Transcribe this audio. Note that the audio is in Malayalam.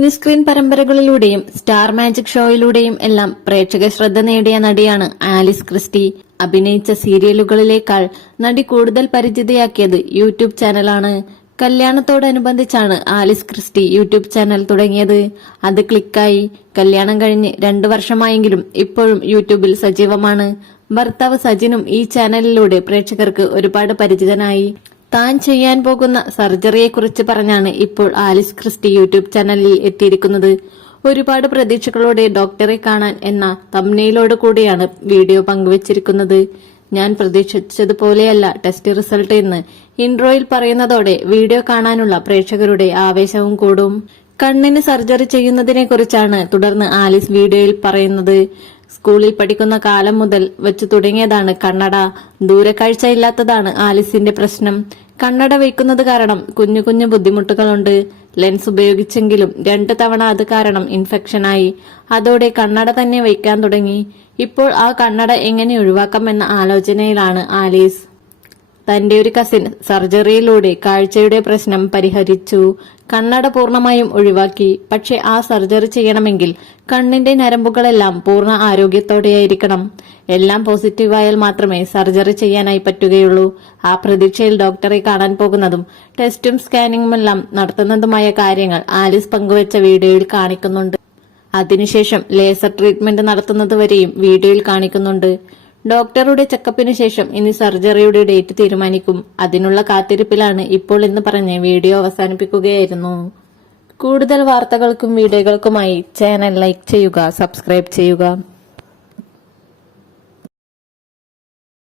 മിനി സ്ക്രീൻ പരമ്പരകളിലൂടെയും സ്റ്റാർ മാജിക് ഷോയിലൂടെയും എല്ലാം പ്രേക്ഷക ശ്രദ്ധ നേടിയ നടിയാണ് ആലിസ് ക്രിസ്റ്റി. അഭിനയിച്ച സീരിയലുകളിലേക്കാൾ നടി കൂടുതൽ പരിചിതയാക്കിയത് യൂട്യൂബ് ചാനലാണ്. കല്യാണത്തോടനുബന്ധിച്ചാണ് ആലിസ് ക്രിസ്റ്റി യൂട്യൂബ് ചാനൽ തുടങ്ങിയത്. അത് ക്ലിക്കായി. കല്യാണം കഴിഞ്ഞ് രണ്ടു വർഷമായെങ്കിലും ഇപ്പോഴും യൂട്യൂബിൽ സജീവമാണ്. ഭർത്താവ് സജിനും ഈ ചാനലിലൂടെ പ്രേക്ഷകർക്ക് ഒരുപാട് പരിചിതനായി. താൻ ചെയ്യാൻ പോകുന്ന സർജറിയെക്കുറിച്ച് പറഞ്ഞാണ് ഇപ്പോൾ ആലിസ് ക്രിസ്റ്റി യൂട്യൂബ് ചാനലിൽ എത്തിയിരിക്കുന്നത്. ഒരുപാട് പ്രതീക്ഷകളോടെ ഡോക്ടറെ കാണാൻ എന്ന തമ്നയിലോട് കൂടിയാണ് വീഡിയോ പങ്കുവച്ചിരിക്കുന്നത്. ഞാൻ പ്രതീക്ഷിച്ചതുപോലെയല്ല ടെസ്റ്റ് റിസൾട്ട് എന്ന്. ഇൻട്രോയിൽ പറയുന്നതോടെ വീഡിയോ കാണാനുള്ള പ്രേക്ഷകരുടെ ആവേശവും കൂടും. കണ്ണിന് സർജറി ചെയ്യുന്നതിനെ കുറിച്ചാണ് തുടർന്ന് ആലിസ് വീഡിയോയിൽ പറയുന്നത്. സ്കൂളിൽ പഠിക്കുന്ന കാലം മുതൽ വെച്ചു തുടങ്ങിയതാണ് കണ്ണട. ദൂരക്കാഴ്ച ഇല്ലാത്തതാണ് ആലിസിന്റെ പ്രശ്നം. കണ്ണട വയ്ക്കുന്നത് കാരണം കുഞ്ഞു കുഞ്ഞു ബുദ്ധിമുട്ടുകളുണ്ട്. ലെൻസ് ഉപയോഗിച്ചെങ്കിലും രണ്ട് തവണ അത് കാരണം ഇൻഫെക്ഷനായി. അതോടെ കണ്ണട തന്നെ വയ്ക്കാൻ തുടങ്ങി. ഇപ്പോൾ ആ കണ്ണട എങ്ങനെ ഒഴിവാക്കാം എന്ന ആലോചനയിലാണ് ആലീസ്. തന്റെ ഒരു കസിൻ സർജറിയിലൂടെ കാഴ്ചയുടെ പ്രശ്നം പരിഹരിച്ചു. കണ്ണട പൂർണമായും ഒഴിവാക്കി. പക്ഷെ ആ സർജറി ചെയ്യണമെങ്കിൽ കണ്ണിന്റെ നരമ്പുകളെല്ലാം പൂർണ ആരോഗ്യത്തോടെയായിരിക്കണം. എല്ലാം പോസിറ്റീവായാൽ മാത്രമേ സർജറി ചെയ്യാനായി പറ്റുകയുള്ളൂ. ആ പ്രതീക്ഷയിൽ ഡോക്ടറെ കാണാൻ പോകുന്നതും ടെസ്റ്റും സ്കാനിങ്ങുമെല്ലാം നടത്തുന്നതുമായ കാര്യങ്ങൾ ആലിസ് പങ്കുവച്ച വീഡിയോയിൽ കാണിക്കുന്നുണ്ട്. അതിനുശേഷം ലേസർ ട്രീറ്റ്മെന്റ് നടത്തുന്നതുവരെയും വീഡിയോയിൽ കാണിക്കുന്നുണ്ട്. ഡോക്ടറുടെ ചെക്കപ്പിന് ശേഷം ഇനി സർജറിയുടെ ഡേറ്റ് തീരുമാനിക്കും. അതിനുള്ള കാത്തിരിപ്പിലാണ് ഇപ്പോൾ എന്ന് പറഞ്ഞ് വീഡിയോ അവസാനിപ്പിക്കുകയായിരുന്നു. കൂടുതൽ വാർത്തകൾക്കും വീഡിയോകൾക്കുമായി ചാനൽ ലൈക്ക് ചെയ്യുക സബ്സ്ക്രൈബ് ചെയ്യുക.